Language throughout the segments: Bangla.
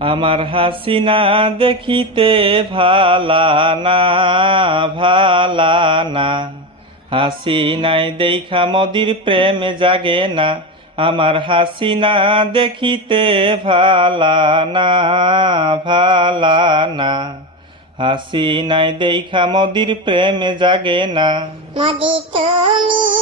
আমার হাসিনা দেখিতে ভালা না ভালা না। হাসিনাই দেখা মদির প্রেম জাগে না। আমার হাসিনা দেখিতে ভালা না ভালা না। হাসিনাই দেখা মদির প্রেম জাগে না। মোদি তুমি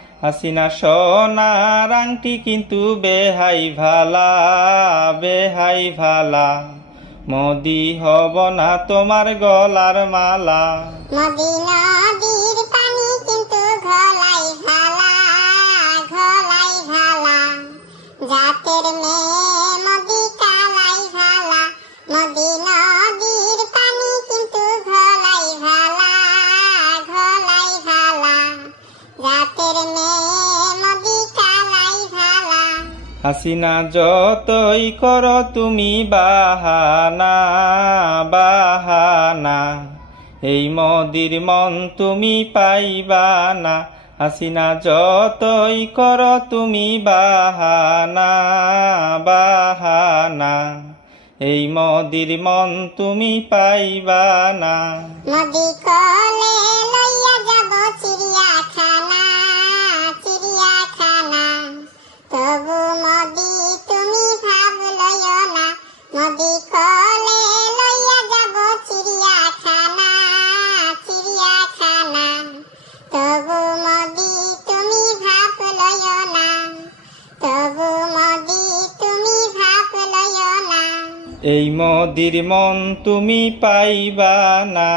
হাসিনা সোনার আংটি কিন্তু বেহাই ভালা বেহাই ভালা। মোদি হব না তোমার গলার মালা। জাতের হাসিনা যতই কর তুমি বাহানা বাহানা। এই মদির মন তুমি পাইবা না হাসিনা যতই কর তুমি বাহানা বাহানা। এই মদির মন তুমি পাইবা না এই মদির মন তুমি পাইবা না।